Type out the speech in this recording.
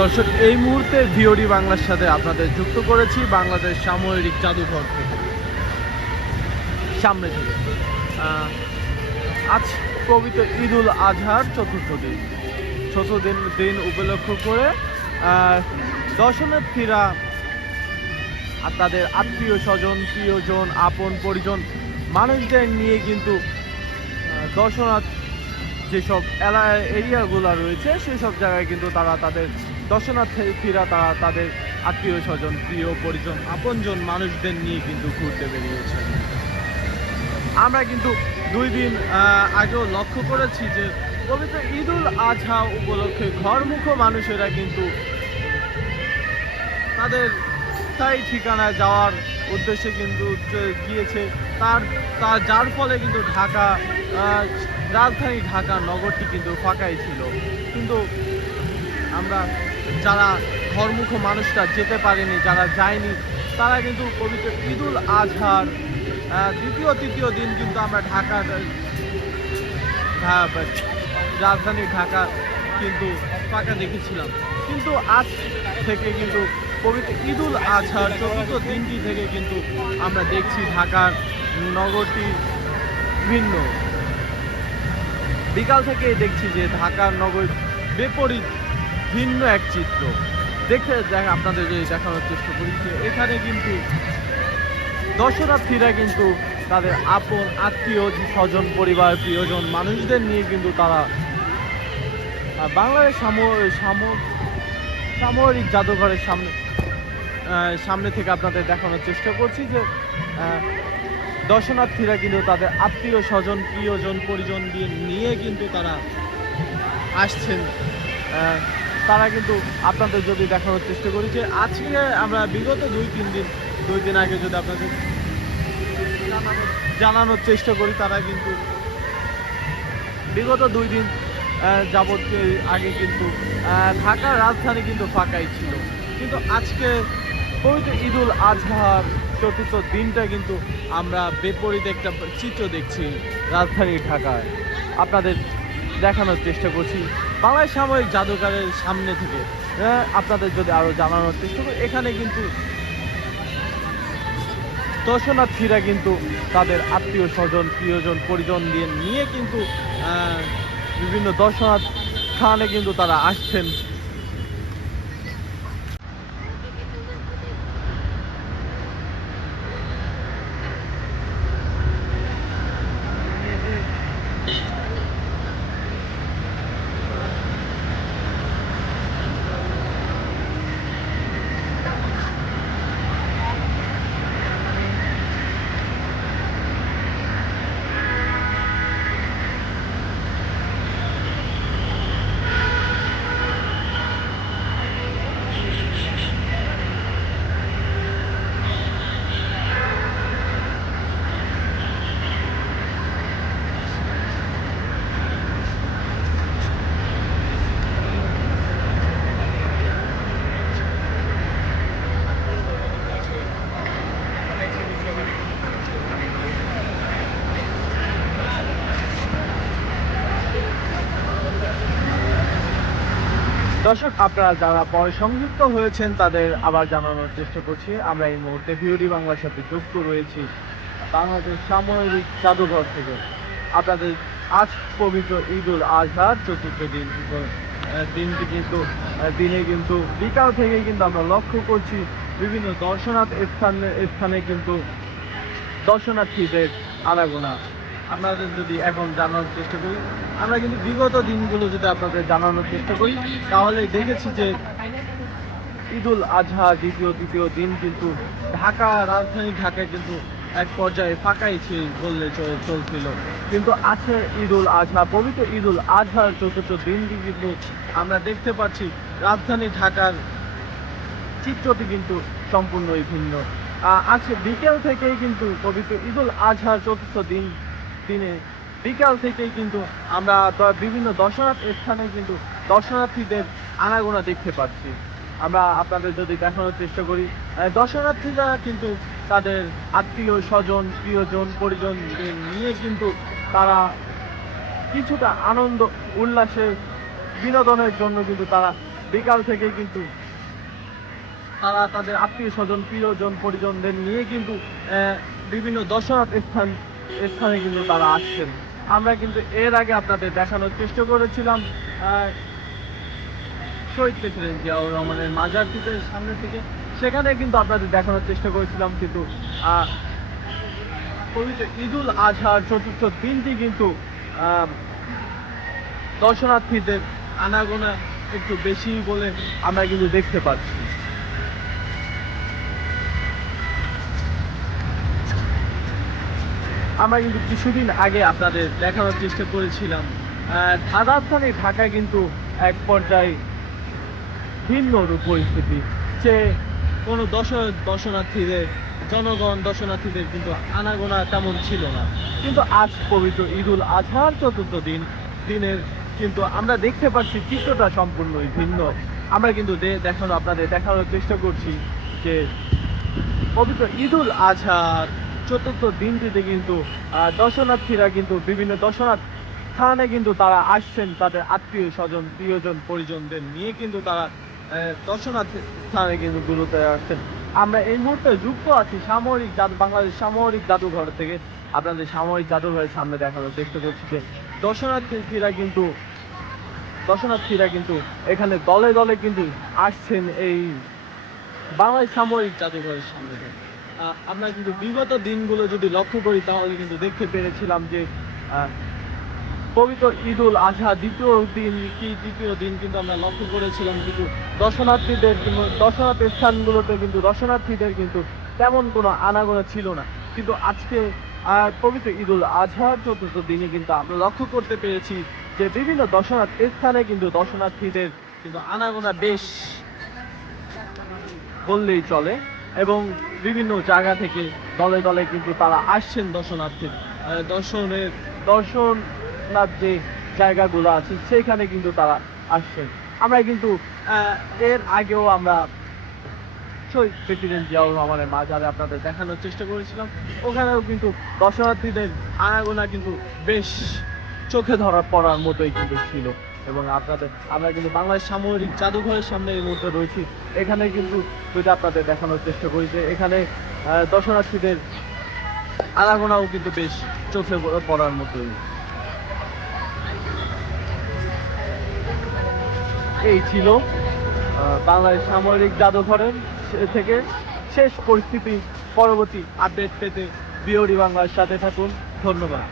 দর্শক, এই মুহূর্তে ভিওডি বাংলার সাথে আপনাদের যুক্ত করেছি বাংলাদেশ সামরিক জাদুঘর থেকে। সামনে থেকে। আজ পবিত্র ঈদ উল আজহার চতুর্থ দিন। চতুর্থ দিন দিন উপলক্ষ করে দর্শনার্থীরা আর তাদের আত্মীয় স্বজন, প্রিয়জন, আপন পরিজন, মানুষদের নিয়ে কিন্তু দর্শনার্থী যেসব এলা, এরিয়াগুলো রয়েছে সেই সব জায়গায় কিন্তু তারা তাদের দর্শনার্থীরা তারা তাদের আত্মীয় স্বজন, প্রিয় পরিজন, আপনজন মানুষদের নিয়ে কিন্তু ঘুরতে বেরিয়েছে। আমরা কিন্তু দুই দিন আগেও লক্ষ্য করেছি যে পবিত্র ঈদ উল আজহা উপলক্ষে ঘরমুখ মানুষেরা কিন্তু তাদের স্থায়ী ঠিকানায় যাওয়ার উদ্দেশ্যে কিন্তু গিয়েছে। তার তার যার ফলে কিন্তু ঢাকা রাজধানী ঢাকা নগরটি কিন্তু ফাঁকাই ছিল। কিন্তু আমরা যারা ঘরমুখ মানুষরা যেতে পারেনি, যারা যায়নি, তারা কিন্তু পবিত্র ঈদুল আজহার দ্বিতীয়, তৃতীয় দিন কিন্তু আমরা ঢাকা রাজধানী ঢাকা কিন্তু ফাঁকা দেখেছিলাম। কিন্তু আজ থেকে কিন্তু পবিত্র ঈদুল আজহার চতুর্থ দিনটি থেকে কিন্তু আমরা দেখছি ঢাকার নগরটি ভিন্ন। বিকাল থেকেই দেখছি যে ঢাকার নগর বিপরীত ভিন্ন এক চিত্র। দেখে দেখ আপনাদের যদি দেখানোর চেষ্টা করি যে এখানে কিন্তু দর্শনার্থীরা কিন্তু তাদের আপন আত্মীয়, স্বজন, পরিবার, প্রিয়জন, মানুষদের নিয়ে কিন্তু তারা বাংলাদেশ সাম- সাম- সামরিক জাদুঘরের সামনে সামনে থেকে আপনাদের দেখানোর চেষ্টা করছি যে দর্শনার্থীরা কিন্তু তাদের আত্মীয় স্বজন, প্রিয়জন পরিজন দিয়ে নিয়ে কিন্তু তারা আসছেন। তারা কিন্তু আপনাদের যদি দেখানোর চেষ্টা করি যে, আজকে আমরা বিগত দুই, তিন দিন, দুই দিন আগে যদি আপনাদের জানানোর- চেষ্টা করি, তারা কিন্তু বিগত দুই দিন যাবৎ আগে কিন্তু ঢাকার রাজধানী কিন্তু ফাঁকাই ছিল। কিন্তু আজকে পবিত্র ঈদুল আজহার চতুর্থ দিনটা কিন্তু আমরা বিপরীত একটা চিত্র দেখছি রাজধানী ঢাকায়। আপনাদের দেখানোর চেষ্টা করছি। বাংলায় সাময়িক জাদুঘরের সামনে থেকে। আহ, আপনাদের যদি আরও জানানোর চেষ্টা করি এখানে কিন্তু দর্শনার্থীরা কিন্তু তাদের আত্মীয় স্বজন প্রিয়জন পরিজন দিয়ে নিয়ে কিন্তু বিভিন্ন দর্শনার্থ স্থানে কিন্তু তারা আসছেন। দর্শক, আপনারা যারা পরে সংযুক্ত হয়েছেন, তাদের আবার জানানোর চেষ্টা করছি। আমরা এই মুহূর্তে ভিওডি বাংলার সাথে যুক্ত রয়েছি বাংলাদেশ সামরিক জাদুঘর থেকে। আপনাদের আজ পবিত্র ঈদ উল আজহার চতুর্থ দিন দিনটি কিন্তু দিনে কিন্তু বিকাল থেকে কিন্তু আমরা লক্ষ্য করছি বিভিন্ন দর্শনার্থ স্থানে স্থানে কিন্তু দর্শনার্থীদের আনাগোনা আপনাদের যদি এখন জানানোর চেষ্টা করি, আমরা কিন্তু বিগত দিনগুলো যদি আপনাদের জানানোর চেষ্টা করি, তাহলে দেখেছি যে ঈদুল আজহা দ্বিতীয়, তৃতীয় দিন কিন্তু ঢাকা, রাজধানী ঢাকায় কিন্তু এক পর্যায়ে ফাঁকাই ছিল, বললে চলছিল। কিন্তু আছে ঈদুল আজহা, পবিত্র ঈদুল আজহার চতুর্থ দিনটি কিন্তু আমরা দেখতে পাচ্ছি, রাজধানী ঢাকার চিত্রটি কিন্তু সম্পূর্ণই ভিন্ন। আজকে বিকেল থেকেই কিন্তু পবিত্র ঈদুল আজহার চতুর্থ দিন দিনে বিকাল থেকেই কিন্তু আমরা বিভিন্ন দর্শনার্থী স্থানে কিন্তু দর্শনার্থীদের আনাগোনা দেখতে পাচ্ছি। আমরা আপনাদের যদি দেখানোর চেষ্টা করি দর্শনার্থীরা কিন্তু তাদের আত্মীয় স্বজন, প্রিয়জন পরিজন নিয়ে কিন্তু তারা কিছুটা আনন্দ উল্লাসে বিনোদনের জন্য কিন্তু তারা বিকাল থেকে কিন্তু তারা তাদের আত্মীয় স্বজন, প্রিয়জন, পরিজনদের নিয়ে কিন্তু বিভিন্ন দর্শনার্থ স্থান স্থানে কিন্তু তারা আসছেন। আমরা কিন্তু এর আগে আপনাদের দেখানোর চেষ্টা করেছিলাম শহীদ প্রেসিডেন্ট জিয়াউর রহমানের মাজার থেকে, সামনে থেকে। সেখানে কিন্তু আপনাদের দেখানোর চেষ্টা করেছিলাম, কিন্তু পবিত্র ঈদুল আজহার চতুর্থ দিনটি কিন্তু দর্শনার্থীদের আনাগোনা একটু বেশি বলে আমরা কিন্তু দেখতে পাচ্ছি। আমরা কিন্তু কিছুদিন আগে আপনাদের দেখানোর চেষ্টা করেছিলাম। রাজধানী ঢাকায় কিন্তু এক পর্যায়ে ভিন্ন পরিস্থিতি, যে কোনো দর্শ দর্শনার্থীদের, জনগণ দর্শনার্থীদের কিন্তু আনাগোনা তেমন ছিল না। কিন্তু আজ পবিত্র ঈদুল আজহার চতুর্থ দিন, দিনের কিন্তু আমরা দেখতে পাচ্ছি চিত্রটা সম্পূর্ণই ভিন্ন। আমরা কিন্তু দেখানো, আপনাদের দেখানোর চেষ্টা করছি যে পবিত্র ঈদুল আজহার চতুর্থ দিনটিতে কিন্তু দর্শনার্থীরা কিন্তু বিভিন্ন দর্শনার্থ স্থানে কিন্তু তারা আসছেন তাদের আত্মীয় স্বজন, প্রিয়জন, পরিজনদের নিয়ে কিন্তু তারা দর্শনার্থী স্থানে কিন্তু গুরুত্বে আসছেন। আমরা এই মুহূর্তে যুক্ত আছি সামরিক জাদু, বাংলাদেশ সামরিক জাদুঘর থেকে। আপনাদের সামরিক জাদুঘরের সামনে দেখানোর চেষ্টা করছি যে দর্শনার্থীরা কিন্তু দর্শনার্থীরা কিন্তু এখানে দলে দলে কিন্তু আসছেন এই বাংলাদেশ সামরিক জাদুঘরের সামনে। আমরা কিন্তু বিগত দিনগুলো যদি লক্ষ্য করি, তাহলে কিন্তু দেখতে পেরেছিলাম যে পবিত্র ঈদুল আজহা দ্বিতীয় দিন কি তৃতীয় দিন কিন্তু আমরা লক্ষ্য করেছিলাম কিন্তু দর্শনার্থীদের দর্শনার্থী স্থানগুলোতে কিন্তু দর্শনার্থীদের কিন্তু তেমন কোনো আনাগোনা ছিল না। কিন্তু আজকে পবিত্র ঈদুল আজহার চতুর্থ দিনে কিন্তু আমরা লক্ষ্য করতে পেরেছি যে বিভিন্ন দর্শনার্থী স্থানে কিন্তু দর্শনার্থীদের কিন্তু আনাগোনা বেশ বললেই চলে। এবং বিভিন্ন জায়গা থেকে দলে দলে কিন্তু তারা আসছেন দর্শনার্থী দর্শনের দর্শনার যে জায়গাগুলো আছে, সেখানে কিন্তু তারা আসছেন। আমরা কিন্তু এর আগেও আমরা শহীদ প্রেসিডেন্ট জিয়াউর রহমানের মাজারে আপনাদের দেখানোর চেষ্টা করেছিলাম। ওখানেও কিন্তু দর্শনার্থীদের আনাগোনা কিন্তু বেশ চোখে ধরা পড়ার মতোই কিন্তু ছিল। এবং আপনাদের, আমরা কিন্তু বাংলাদেশ সামরিক জাদুঘরের সামনে এই মুহূর্তে রয়েছি। এখানে কিন্তু যদি আপনাদের দেখানোর চেষ্টা করি যে এখানে দর্শনার্থীদের আনাগোনাও কিন্তু বেশ চোখে পড়ার মতোই। এই ছিল বাংলাদেশ সামরিক জাদুঘরের থেকে শেষ পরিস্থিতি। পরবর্তী আপডেট পেতে বিওডি বাংলার সাথে থাকুন। ধন্যবাদ।